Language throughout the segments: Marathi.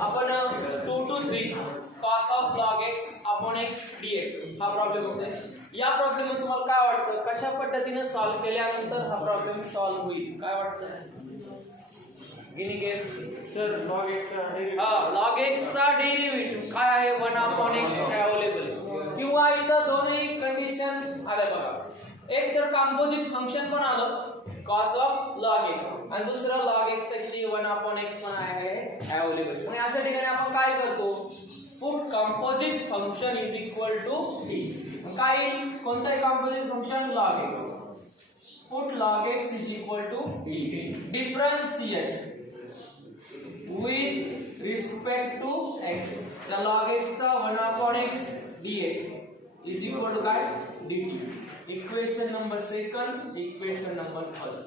आपण 2 to 3 cos of log x upon x dx हा प्रॉब्लेम होतोय. या प्रॉब्लेम मध्ये तुम्हाला काय वाटतं कशा पद्धतीने सॉल्व्ह केल्यानंतर हा प्रॉब्लेम सॉल्व्ह होईल काय वाटतं? गिनी गेस. सर log x चा log x चा डेरिव्हेटिव्ह काय आहे 1 upon x अवेलेबल किंवा इथं दोन्ही कंडिशन आल्या बघा. एक तर कंपोजिट फंक्शन पण आलं cos of log x आणि दुसरं log x साठी 1 upon x पण आहे अवेलेबल. आणि अशा ठिकाणी आपण काय करतो put composite function is equal to t. काय कोणताही composite function log x put log x is equal to t differentiate with respect to x the log x चा 1 upon x dx is equal to काय dt. Equation number second equation number first.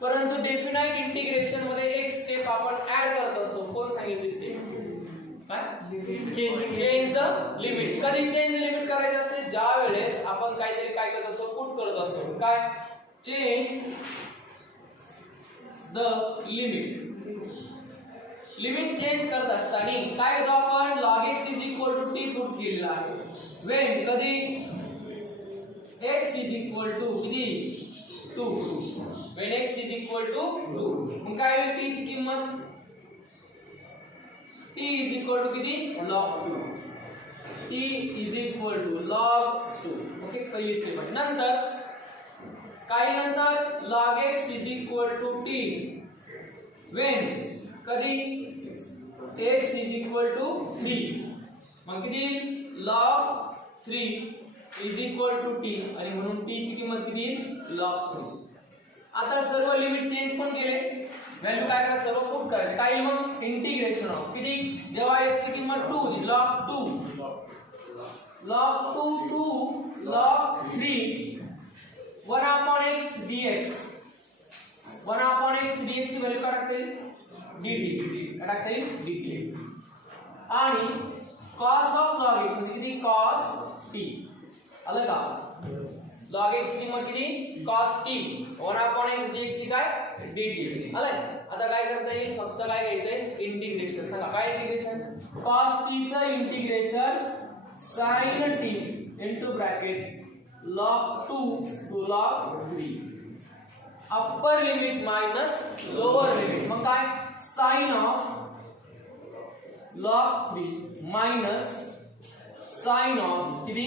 परंतु डेफिनाइट इंटिग्रेशन मध्ये एक स्टेप आपण ऍड करत असतो. कोण सांगितली स्टेप? काय चेंज द लिमिट. कधी चेंज लिमिट करायची असते ज्या वेळेस आपण काहीतरी काय करत असतो पुट करत असतो. काय change the limit. Limit change करत असताना काय करतो आपण log x is equal to t put केलेला आहे. व्हेन कधी x इज इक्वल टू किती 2 when x is equal to 2 मग काय होईल t ची किंमत t इज इक्वल टू किती log 2 t is equal to log 2. Okay पहिली स्टेप. नंतर काही नंतर log x is equal to t when कधी x इज इक्वल टू 3 मग किती log 3 is equal to t आणि म्हणून t ची किंमत किती log 3. आता सर्व लिमिट चेंज पण केले व्हॅल्यू काय करा सर्व पुट करायचे. काय मग इंटिग्रेशन ऑफ किती जेव्हा x ची किंमत 2 होती log 2 to log 3 1 upon x dx 1 upon x dx ची व्हॅल्यू काय टाकता येईल dt काय टाकता येईल dt. आणि cos of log x म्हणजे किती cos t आलं का log x ची किंमत किती cos t 1 upon x dx ची काय dt आलं. आता काय करता येईल फक्त काय घ्यायचंय इंटिग्रेशन. सांगा काय इंटिग्रेशन cos t चं integration sin t into bracket log 2 to log 3 upper limit minus lower limit. मग काय sin of log 3 minus sin of किती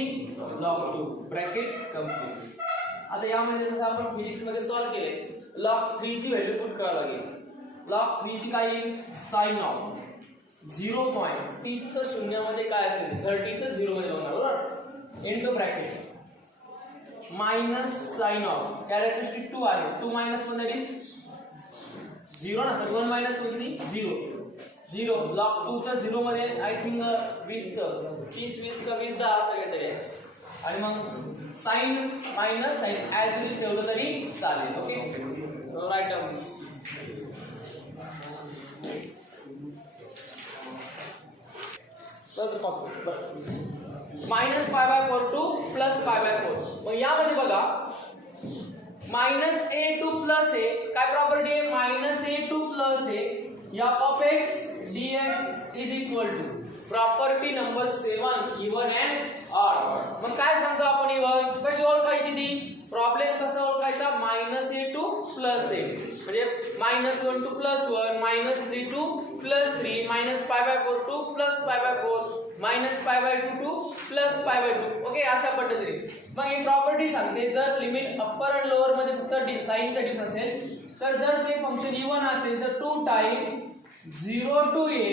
log 2 ब्रॅकेट कंप्लीट. आता यामध्ये जसं आपण फिजिक्स मध्ये सॉल्व केले log 3 ची व्हॅल्यू पुट करावी लागेल. log 3 ची काय येईल sin of 0.30 चं शून्यामध्ये काय असेल 30 चं 0 मध्ये होणार बरोबर into bracket minus sin of characteristic 2 आहे 2 मायनस मध्ये 0 ना तर 1 मायनस किती 0 log 2 चा 0 मध्ये आय थिंक 20 चं 30 20 का 20 10 असं काहीतरी आहे. आणि मग sine minus sine as it ठेवलं तरी चालेल. Okay right down this. Minus pi by 4 to plus pi by 4. मग यामध्ये बघा minus a to plus a काय प्रॉपर्टी आहे minus a to plus a f of x dx is equal to property number 7 even and odd. मग काय सांगतो आपण इवन कशी ओळखायची ती प्रॉब्लेम कसा ओळखायचा minus a to plus a म्हणजे minus 1 two plus 1 minus 3 two plus 3 minus pi by 4 to plus pi by 4 minus pi bye 2 to plus pi bye 2. Okay अशा पद्धतीने मग ही प्रॉपर्टी सांगते जर लिमिट अप्पर आणि लोअर मध्ये फक्त साइनचा डिफरन्स आहे तर जर ते फंक्शन इवन असेल तर 2 time 0 to a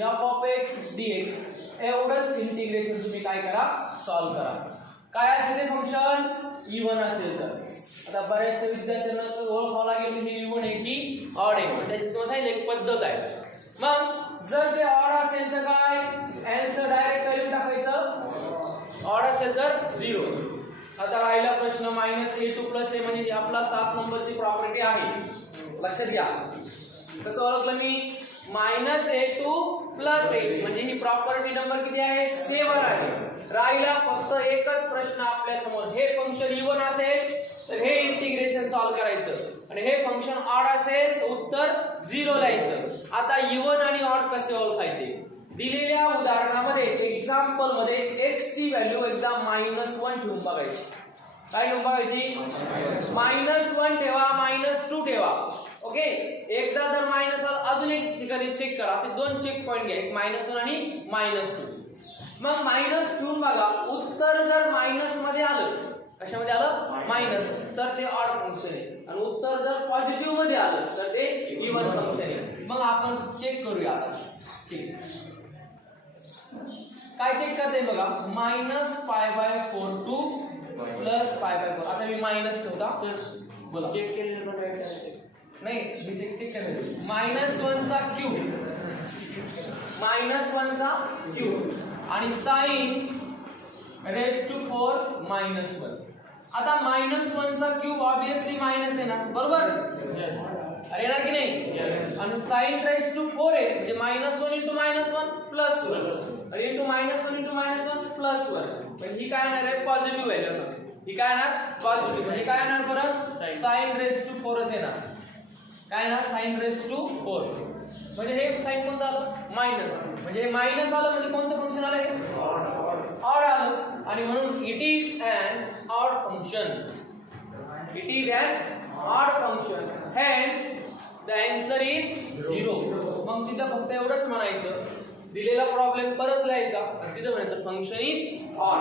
f of x dx एवढंच इंटिग्रेशन तुम्ही काय करा सॉल्व करा. काय असेल ते फंक्शन इवन असेल तर. आता बऱ्याचशा विद्यार्थ्यांना ओळखावं लागेल की हे इवन आहे की ऑड आहे म्हणजे त्याची तुम्हाला सांगितलं एक पद्धत आहे. मग जर ते ऑड असेल तर काय आन्सर डायरेक्ट व्हॅल्यू टाकायचं ऑड असेल तर 0. आता राहिला प्रश्न minus a to plus a म्हणजे आपला 7 नंबरची प्रॉपर्टी आहे लक्षात घ्या. कसं ओळखलं मी minus a to plus a म्हणजे ही प्रॉपर्टी नंबर किती आहे 7 आहे. राहिला फक्त एकच प्रश्न आपल्या समोर हे फंक्शन इवन असेल तर हे इंटिग्रेशन सॉल्व करायचं आणि हे फंक्शन ऑड असेल तर उत्तर 0 लिहायचं. आता इवन आणि ऑड कसे ओळखायचे? दिलेल्या उदाहरणामध्ये एक्झाम्पल मध्ये x ची व्हॅल्यू एकदा -1 ठेवून बघायची. काय ठेवून बघायची? -1 ठेवा, -2 ठेवा. ओके, एकदा जर मायनस अजून एक ठिकाणी चेक करा. असे दोन चेक पॉइंट घ्या, एक -1 आणि -2. मग मायनस ठेवून बघा, उत्तर जर मायनस मध्ये आलं, कशामध्ये आलं? मायनस, तर ते ऑड फंक्शन आहे. आणि उत्तर जर पॉझिटिव्ह मध्ये आलं तर ते इव्हन फंक्शन आहे. मग आपण चेक करूया आता. ठीक, काय चेक करते बघा, -π/4 टू +π/4. आता मी मायनस ठेवता, बोला चेक केलेलं नाही, मी चेक केलं. -1 चा क्यूब, -1 चा क्यूब आणि sin raised to 4 -1. आता -1 चा क्यूब ऑब्वियसली मायनस आहे ना, बरोबर? अरे येणार की नाही? आणि sin raised to 4 आहे म्हणजे -1 * -1 +1 आणि * -1 * -1 +1. म्हणजे ही काय येणार आहे? Positive value. ही काय येणार? पॉझिटिव्ह. म्हणजे काय येणार परत? sin raised to 4 च येणार. काय ना? sin raised to 4. म्हणजे हे साइन कोणतं आलं? मायनस. म्हणजे हे मायनस आलं म्हणजे कोणतं फंक्शन आलं? हे ऑड आलं. आणि म्हणून it is an odd function. It is an odd function. Hence the answer is 0. मग तिथं फक्त एवढंच म्हणायचं, दिलेला प्रॉब्लेम परत लिहायचा आणि तिथं म्हणायचं फंक्शन इज ऑड.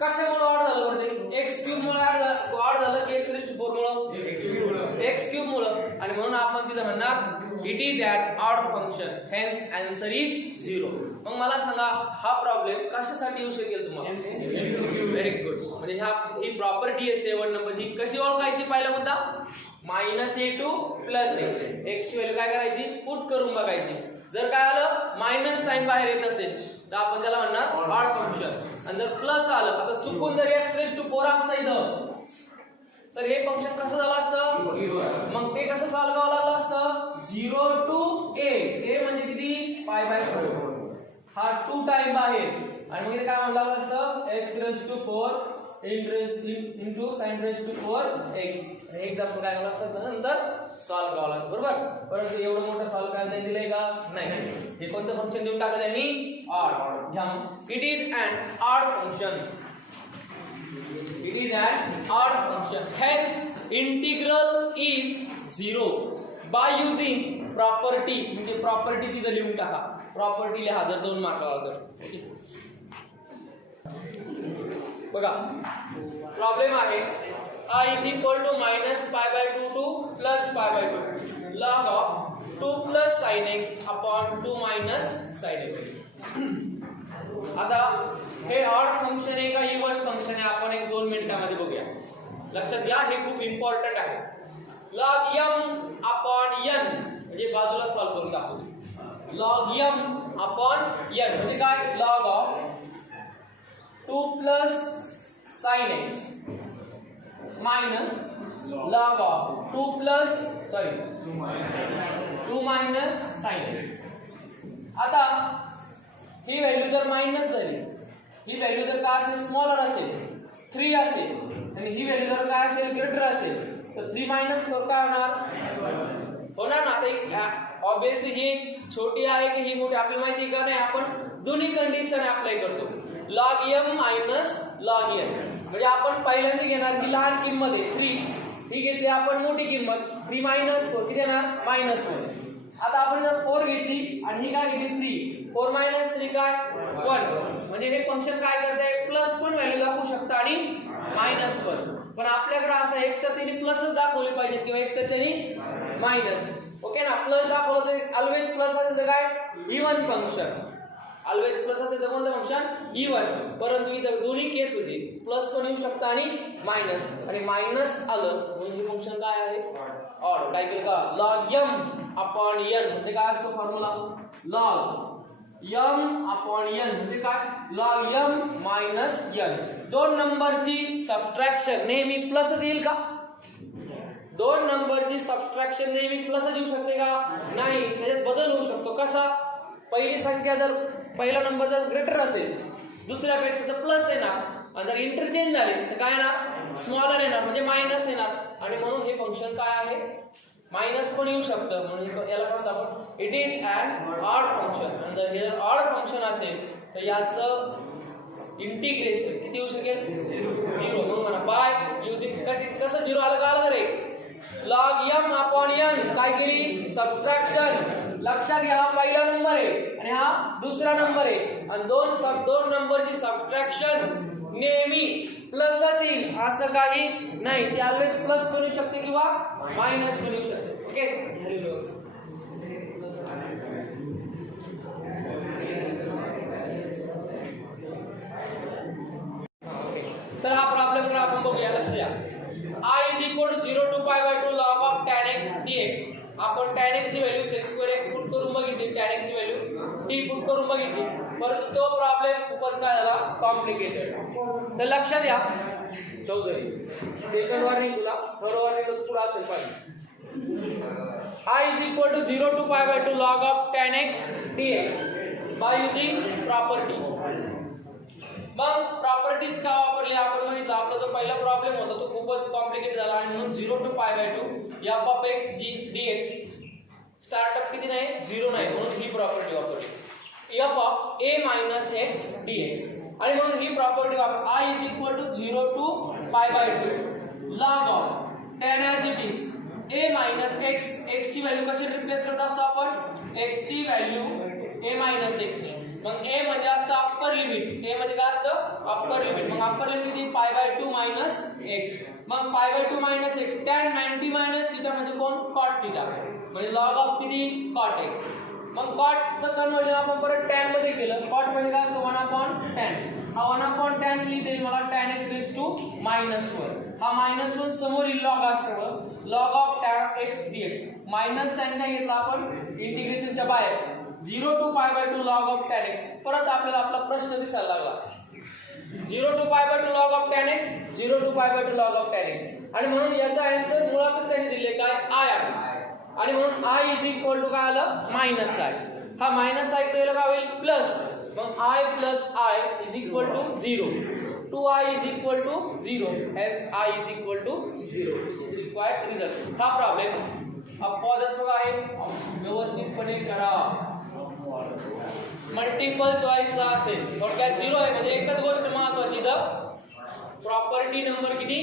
कशामुळे ऑड झालं बरं? ते x³ मुळे ऑड झालं की x⁴ मुळे? x³ मुळे. आणि म्हणून आपण तिथं म्हणणार it is an odd function, hence answer is 0. मग मला सांगा, हा प्रॉब्लेम कशासाठी येऊ शकेल तुम्हाला? Very good. म्हणजे ही प्रॉपर्टी आहे 7 नंबरची. कशी ओळखायची? पहिला मुद्दा -a2 +a. x ची व्हॅल्यू काय करायची? पुट करून बघायची. जर काय आलं मायनस साइन बाहेर येत असेल तर आपण त्याला म्हणणार ऑड फंक्शन. आणि जर प्लस आलं, आता चुकून जर x⁴ असतं इथं, तर हे फंक्शन कसं झालं असतं? मग ते कसं सॉल्व्ह करावं लागलं असतं? 0 to a. a म्हणजे किती? π/4. हा 2 टाइम बाहेर. आणि मग इथे काय म्हणलं लागलं असतं? x⁴ into sin raised to 4x. हे एक्झाम्पल काय झालं असतं नंतर सॉल्व्ह करावं लागतं, बरोबर? परंतु एवढं मोठं सॉल्व्ह करायला नाही दिलंय का? नाही. हे कोणतं फंक्शन देऊन टाकलं त्यांनी? Odd. It is an odd function. It is an odd function. Hence, integral is 0 by using property. म्हणजे प्रॉपर्टी तिथं लिहून टाका. प्रॉपर्टी लिहा जर 2 मार्काला तर. बघा, प्रॉब्लेम आहे I is equal to -π/2 to +π/2. log of 2 plus sin x upon 2 minus sin x. आता हे ऑड फंक्शन आहे का इव्हन फंक्शन आहे? आपण एक 2 मिनिटांमध्ये बघूया. लक्षात घ्या, हे खूप इम्पॉर्टंट आहे. log m upon n म्हणजे बाजूला सॉल्व्ह करून दाखवू. log m upon n म्हणजे काय? log of 2 plus sin x minus log of 2 minus sin x. आता ही व्हॅल्यू जर मायनस झाली, ही व्हॅल्यू जर काय असेल? स्मॉलर असेल, 3 असेल, आणि ही व्हॅल्यू जर काय असेल? ग्रेटर असेल, तर 3 मायनस 4 काय होणार? होणार ना. आता ऑब्वियसली ही छोटी आहे की ही मोठी आपल्याला माहिती का नाही? आपण दोन्ही कंडिशन अप्लाय करतो. log m minus log n म्हणजे आपण पहिल्यांदा घेणार की लहान किंमत आहे 3, ही घेतली आपण मोठी किंमत 3 - 4 किती येणार? -1. आता आपण जर 4 घेतली आणि ही काय घेतली? 3. 4 - 3 काय? 1. म्हणजे हे फंक्शन काय करते? प्लस पण व्हॅल्यू दाखवू शकतं आणि मायनस पण. पण आपल्याकडे असं एक तर त्यांनी प्लसच दाखवले पाहिजे किंवा एक तर त्यांनी मायनस. ओके ना? प्लस दाखवलं तर ऑलवेज प्लस असेल तर काय? Even function. ऑलवेज प्लस असेल तर कोणतं फंक्शन? इव्हन. परंतु इथं दोन्ही केस होते, प्लस पण येऊ शकतं आणि मायनस. आणि मायनस आलं म्हणजे फंक्शन काय आहे? ऑड. काय केलं का? log m upon n म्हणजे काय असतो formula? log m upon n म्हणजे काय? log m minus n. 2 नंबरची सबट्रॅक्शन नेहमी प्लसच येईल का? 2 नंबरची सबट्रॅक्शन नेहमी प्लसच येऊ शकते का? नाही. त्याच्यात बदल होऊ शकतो. कसा? पहिली संख्या जर पहिला नंबर जर ग्रेटर असेल दुसऱ्यापेक्षा तर प्लस येणार, आणि जर इंटरचेंज झाले तर काय येणार? स्मॉलर येणार म्हणजे मायनस येणार. आणि म्हणून हे फंक्शन काय आहे? मायनस पण येऊ शकतं. म्हणून याला काय म्हणतो आपण? It is an odd function. Function असेल तर याचं इंटिग्रेशन किती येऊ शकेल 0. मग म्हणा बाय युजिंग कसं 0 आलं का आलं रे log m upon n काय केली सबट्रॅक्शन. लक्षात घ्या हा पहिला नंबर आहे आणि हा दुसरा नंबर आहे आणि दोन नंबरची सबट्रॅक्शन नेहमी प्लसच येईल असं काही नाही. ती ऑलवेज प्लस बनू शकते किंवा मायनस बनू शकते. ओके तर हा प्रॉब्लेम आपण बघूया. लक्ष द्या I is equal to 0 to pi by 2 log of tan x dx. आपण tan x ची value sec square x put करून बघितली, tan x ची व्हॅल्यू t पुट करून बघितली, परंतु तो प्रॉब्लेम खूपच काय झाला कॉम्प्लिकेटेड. तर लक्षात घ्या चौधरी सेकंड वॉर्निंग तुला थर्ड वॉर्निंग तर पुढे असेल पाहिजे. I is equal to 0 to pi by 2 log of tan x dx by using property. मग प्रॉपर्टीज का वापरली आपण बघितलं. आपला जो पहिला प्रॉब्लेम होता तो खूपच कॉम्प्लिकेटेड झाला आणि म्हणून 0 to pi by 2 f of x dx startup किती नाही 0 नाही म्हणून ही प्रॉपर्टी वापरली f of a minus x dx आणि म्हणून ही प्रॉपर्टी वापर I is equal to 0 to pi by 2 log of tan as it is a minus x. x ची व्हॅल्यू कशी रिप्लेस करत असतो आपण x ची व्हॅल्यू a minus x ने. मग a म्हणजे असतं अप्पर लिमिट, a म्हणजे काय असतं अप्पर लिमिट. मग अप्पर लिमिट किती pi by 2 minus x. मग pi by 2 minus x tan 90 minus theta म्हणजे कोण cot theta म्हणजे log of किती cot x. मग cot चं कन्वर्जन आपण परत tan मध्ये केलं. cot म्हणजे काय असतं 1 upon tan. हा 1 upon tan लिहिते मला tan x raised to -1. हा -1 समोर येईल log असतं log of tan x dx. Minus sine काय घेतला आपण इंटिग्रेशनच्या बाहेर 0 to pi by 2 log of tan x. परत आपल्याला आपला प्रश्न दिसायला लागला 0 to pi by 2 log of tan x 0 to pi by 2 log of tan x आणि म्हणून याचा आन्सर मुळातच त्यांनी दिले काय i आहे आणि म्हणून i is equal to काय आलं मायनस i. हा मायनस i केलं का होईल प्लस. मग i plus i is equal to 0. 2i is equal to 0 as i is equal to 0 which is required result. हा प्रॉब्लेम अपवादात्मक आहे व्यवस्थितपणे करा. मल्टिपल चॉईसला असेल थोडक्यात 0 आहे म्हणजे एकच गोष्ट महत्त्वाची इथं प्रॉपर्टी नंबर किती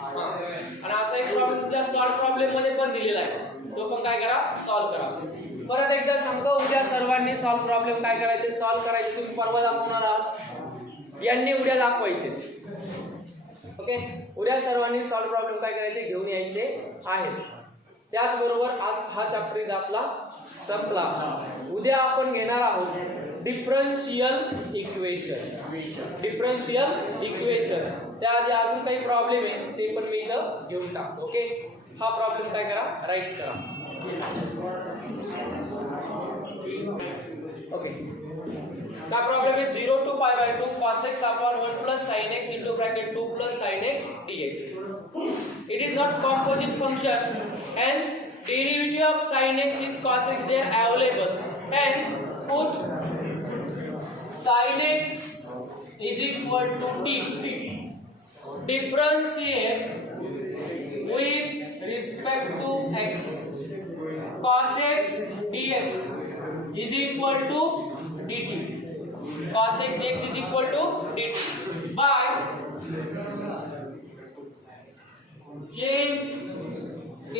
आणि असा एक प्रॉब्लेम तुझ्या सॉल्व प्रॉब्लेम मध्ये पण दिलेला आहे तो पण काय करा सॉल्व करा. परत एकदा सांगतो उद्या सर्वांनी सॉल्व प्रॉब्लेम काय करायचे सॉल्व करायचे. तुम्ही परवा दाखवणार आहात यांनी उद्या दाखवायचे. ओके उद्या सर्वांनी सॉल्व प्रॉब्लेम काय करायचे घेऊन यायचे आहेत. त्याचबरोबर आज हा चॅप्टर आपला संपला. उद्या आपण घेणार आहोत डिफरन्शियल इक्वेशन. डिफरन्शियल इक्वेशन त्याआधी अजून काही प्रॉब्लेम आहे ते पण मी इथं घेऊन टाकतो. ओके हा प्रॉब्लेम काय करा राईट करा. ओके का प्रॉब्लेम आहे 0 to pi by 2 cos x upon 1 plus sin x into bracket 2 plus sin x dx. It is not composite function, hence derivative of sin x is cos x there available. Hence put sin x is equal to t. Differentiate with respect to x. Cos x dx is equal to dt. Cos x dx is equal to dt by change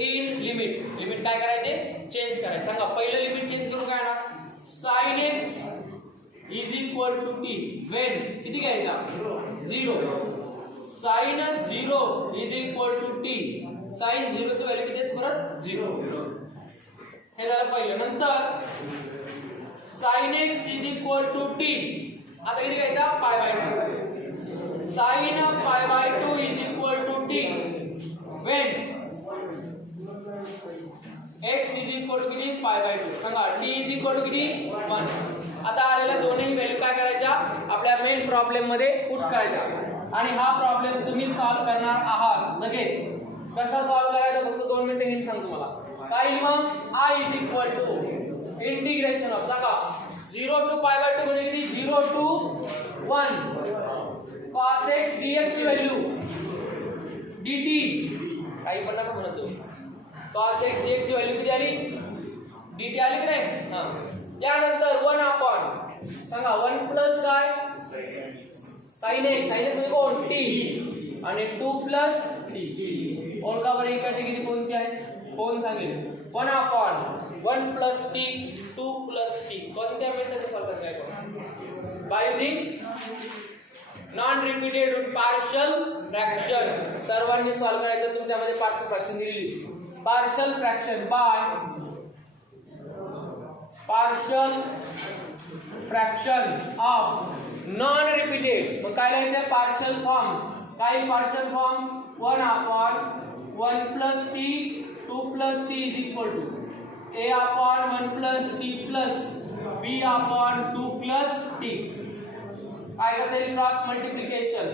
in limit. Limit काय करायचे चेंज करायचे. सांगा पहिलं लिमिट चेंज करू काय ना sin x is equal to t when किती घ्यायचा 0. sin 0 is equal to t. sin 0 ची व्हॅल्यू किती आहे परत 0. हे झालं पहिलं. नंतर sin x is equal to t आता किती घ्यायचा pi by 2. sin pi by 2 is equal to t when x is equal to किती pi by 2. सांगा t is equal to किती 1. आता आलेल्या दोन्ही व्हॅल्यू काय करायच्या आपल्या मेन प्रॉब्लेम मध्ये पुट करायच्या आणि हा प्रॉब्लेम तुम्ही सॉल्व करणार आहात लगेच. कसा सॉल्व करायचा फक्त 2 मिनिटं हिंट सांगतो मला काय. मग i is equal to integration of सांगा 0 to pi by 2 म्हणजे किती 0 to 1 cos x dx ची व्हॅल्यू dt काही पण नका म्हणतो. cos x dx ची व्हॅल्यू किती आली dt आली की नाही. हां त्यानंतर 1 upon प्लस काय साइन एक्स म्हणजे कोण टी आणि 2 प्लस टी. ओळखा बरं ही कॅटेगरी कोणती आहे कोण सांगेल 1 upon 1 plus t 2 plus t. कोणत्या मेथडने सॉल्व्ह करायचं by using non repeated root partial fraction. सर्वांनी सॉल्व्ह करायचं तुमच्यामध्ये पार्शियल फ्रॅक्शन दिलेली partial fraction by partial fraction of non repeated. मग काय लिहायचं पार्शियल फॉर्म काय partial form 1 upon 1 plus t 2 plus t is equal to a upon 1 plus t plus b upon 2 plus t. काय करता येईल cross multiplication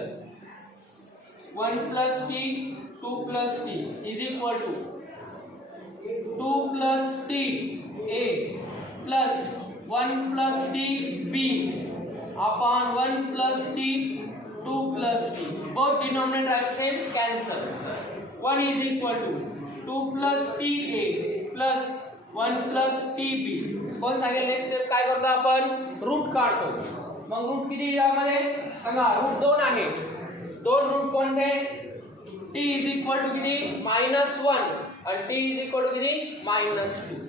1 plus t 2 plus t is equal to 2 plus t a plus 1 plus t b upon 1 plus t 2 plus t. Both denominator are same, cancel. 1 is equal to 2 plus ta plus 1 plus tb. कोण सांगेल नेक्स्ट स्टेप काय करतो आपण रूट काढतो. मग रूट किती यामध्ये सांगा रूट 2 आहे. दोन रूट कोणते t is equal to किती -1 आणि t is equal to किती -2.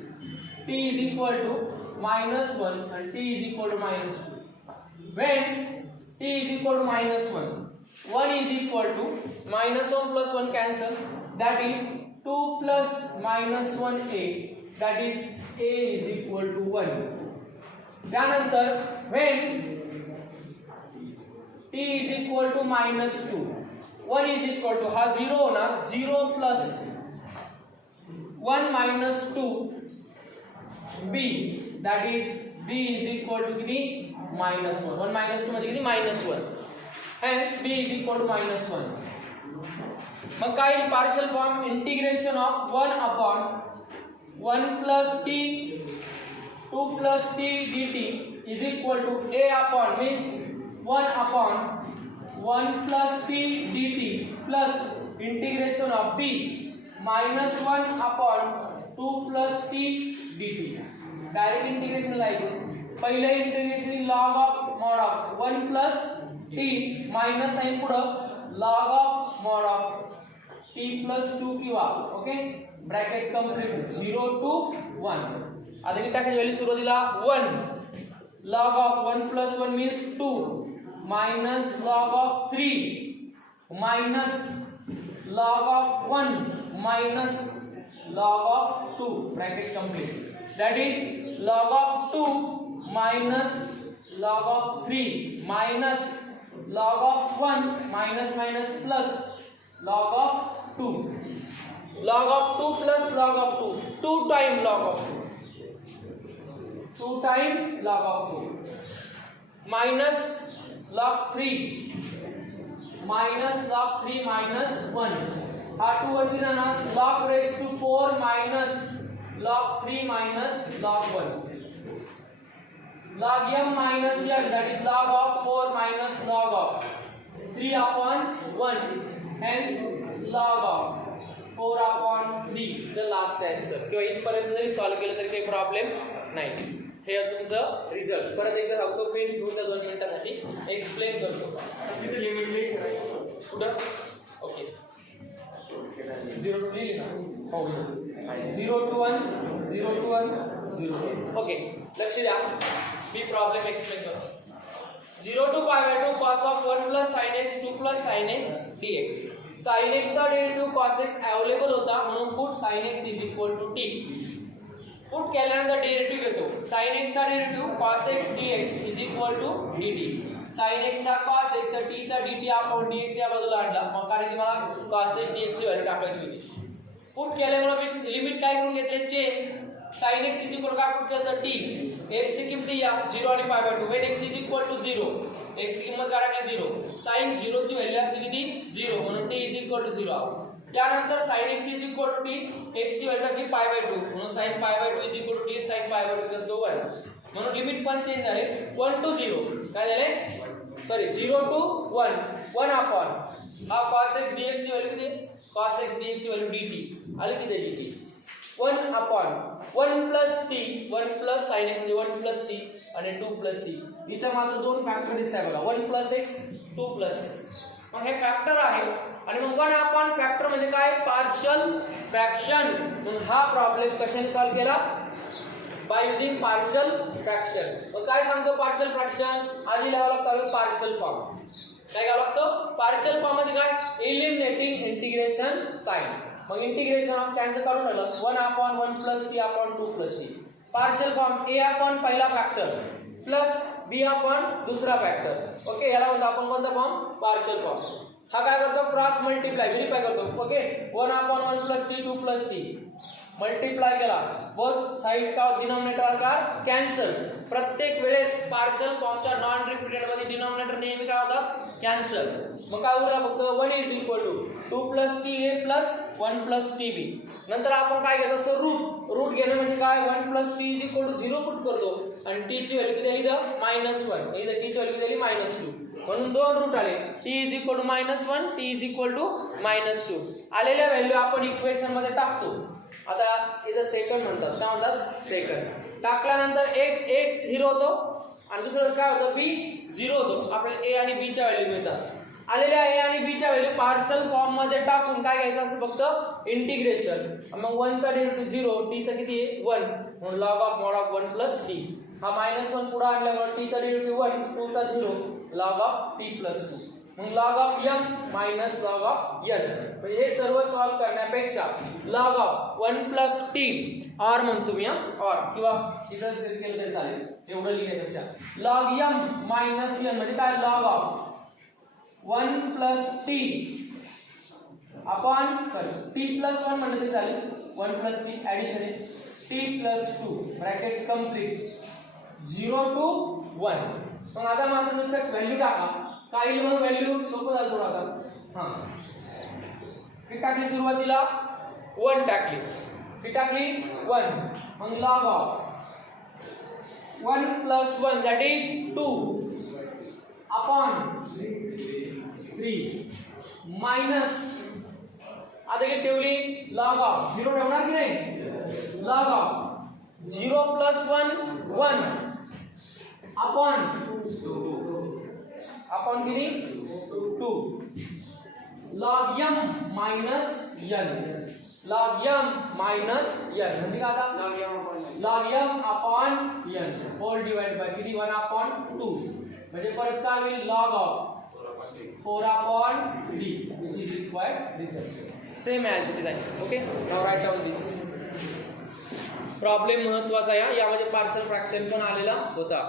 t is equal to -1 and t is equal to -2. When t is equal to -1, 1 is equal to -1 plus 1 cancel, that is 2 plus -1a, that is a is equal to 1. त्यानंतर when t is equal to -2, 1 is equal to हा 0 होणार 0 plus 1 minus 2 b, that is b is equal to किती -1. 1 minus 2 म्हणजे किती -1. hence b is equal to -1. मग काय partial form integration of 1 upon 1 plus t 2 plus t dt is equal to a upon means 1 upon 1 plus t dt plus integration of b minus 1 upon 2 plus t dt. Direct integration लायचं. पहिले integration log of mod of 1 plus t minus sine पुढं log of mod of t plus 2 किंवा ओके ब्रॅकेट कंप्लीट 0 to 1. आता किती टाकायची व्हॅल्यू सुरुवातीला 1 log of 1 plus 1 means 2 minus log of 3 minus log of 1 minus log of 2 bracket complete. That is log of 2 minus log of 3 minus log of 1 minus minus plus log of 2. Log of 2 plus log of 2. 2 times log of 2. 2 times log of 2. Minus log 3. Minus log 3 minus 1. हा 2 वरती जाणार log raised to 4 minus log 3 minus log 1. Log m minus n, that is log of 4 minus log of 3 upon 1. Hence log of 4 upon 3 the last answer. किंवा इथपर्यंत जरी सॉल्व्ह केलं तरी काही प्रॉब्लेम नाही. हे तुमचं रिझल्ट परत एकदा सांगतो पेन घेऊन 2 मिनिटांसाठी एक्सप्लेन करतो. किती लिमिट कुठं ओके 0 to 3 ना हो 0 to 1 0 to 1 0 to 1 ओके लक्ष द्या मी प्रॉब्लेम एक्सप्लेन करतो. 0 to pi by 2 cos of 1 plus sin x 2 plus sin x dx. sin x चा डेरिव्हेटिव्ह cos x अवेलेबल होता म्हणून put sin x is equal to t. Put केल्यानंतर डेरिव्हेटिव्ह घेतो sin x चा derivative cos x dx is equal to dt. sin x चा cos x चा t चा dt आपण dx या बाजूला आणला मग कारण की मला cos x dx ची व्हॅल्यू टाकायची होती. पुट केल्यामुळे मी लिमिट काय करून घेतले change sin x is equal काय पुट केलं t x ची किंमत या 0 आणि pi by 2 when x is equal to 0 x ची किंमत काढायला 0 sin 0 ची व्हॅल्यू असते किती 0 म्हणून t is equal to 0. त्यानंतर sin x is equal to t x ची व्हॅल्यू टाकली pi by 2 म्हणून sin pi by 2 is equal to t sin pi by 2 plus 1 म्हणून लिमिट पण चेंज झाले 1 to 0 काय झाले सॉरी 0 to 1 1 upon हा cos x dx ची व्हॅल्यू किती cos x dx ची व्हॅल्यू dt आली किती dt 1 upon 1 plus T, 1 plus sine x म्हणजे 1 प्लस टी आणि 2 प्लस टी. इथे मात्र दोन फॅक्टर दिसत आहे बघा, 1 प्लस एक्स 2 प्लस एक्स. मग हे फॅक्टर आहे आणि मग 1 अपॉन फॅक्टर म्हणजे काय, पार्शियल फ्रॅक्शन. मग हा प्रॉब्लेम कशाने सॉल्व्ह केला, बाय युजिंग पार्शियल फ्रॅक्शन. मग काय सांगतो पार्शियल फ्रॅक्शन, आधी लिहावं लागतं पार्शियल फॉर्म. काय घ्यावं लागतं, पार्शियल फॉर्म मध्ये काय, एलिमिनेटिंग इंटिग्रेशन साइन. मग इंटिग्रेशन कॅन्सल करून ठेवलं, 1 upon 1 plus T upon 2 plus T. Partial form A upon पहिला फॅक्टर प्लस बी अपॉन दुसरा फॅक्टर. ओके, याला म्हणतो आपण कोणता फॉर्म, पार्शियल फॉर्म. हा काय करतो, क्रॉस मल्टिप्लाय व्हेरीफाय करतो. Okay, 1 upon 1 plus t 2 plus T multiply केला, बोथ साइड का डिनोमिनेटर का कॅन्सल. प्रत्येक वेळेस पार्शियल फॉर्मच्या नॉन रिपीटेड मध्ये डिनोमिनेटर नेहमी काय होतात, कॅन्सल. मग काय उरला फक्त 1 is equal to 2 plus T A plus 1 plus T B. नंतर आपण काय घेत असतो, रूट. रूट घेणे म्हणजे काय, 1 plus t is equal to 0 put करतो आणि टी ची व्हॅल्यू किती आली तर -1, इथं टी ची व्हॅल्यू किती आली -2. म्हणून दोन रूट आले, t is equal to -1, t is equal to -2. आलेल्या व्हॅल्यू आपण इक्वेशन मध्ये टाकतो. आता इथं सेकंड म्हणतात, काय म्हणतात, सेकंड. टाकल्यानंतर एक 0 होतो आणि दुसरं काय होतं, बी 0 होतो. आपल्याला ए आणि बी च्या व्हॅल्यू मिळतात. आलेल्या ए आणि बी च्या व्हॅल्यू पार्शियल फॉर्म मध्ये टाकून काय घ्यायचं असं फक्त इंटिग्रेशन. मग 1 चा डेरिव्हेटिव्ह 0, टी चा किती आहे 1, म्हणून log of mod of 1 plus T. हा -1 पुढे आणल्यामुळे टी चा डेरिव्हेटिव्ह 1, 2 चा 0, log ऑफ टी प्लस 2. मग log of m minus log of n. म्हणजे हे सर्व सॉल्व्ह करण्यापेक्षा log ऑफ 1 प्लस टी और म्हणतो मी, और किंवा इथं केलं तरी चालेल, एवढं लिहिण्यापेक्षा log m मायनस n म्हणजे काय, log of 1 plus T upon T plus 1 म्हणजे तरी चालेल, 1 प्लस टी ऍडिशन आहे, T plus 2 bracket complete 0 to 1. मग आता मात्र नुसतं व्हॅल्यू टाका, काय येईल मग व्हॅल्यू, सोपं झालं थोडं आता. हां, ती टाकली सुरुवातीला 1 टाकली, ती टाकली 1. मग log of 1 plus 1 that is 2 upon 3 minus, आता हे ठेवली log ऑफ 0 ठेवणार की नाही, log ऑफ 0 प्लस 1 1 अपॉन किती 2 log m minus n, log m minus n म्हणजे काय, आता log m upon n whole divide by किती 1 अपॉन 2. म्हणजे परत काय होईल, log of 4 upon 3 which is required result. Same as it is आहे. Okay, now write down this. Problem महत्त्वाचा आहे, यामध्ये पार्शियल फ्रॅक्शन पण आलेला होता.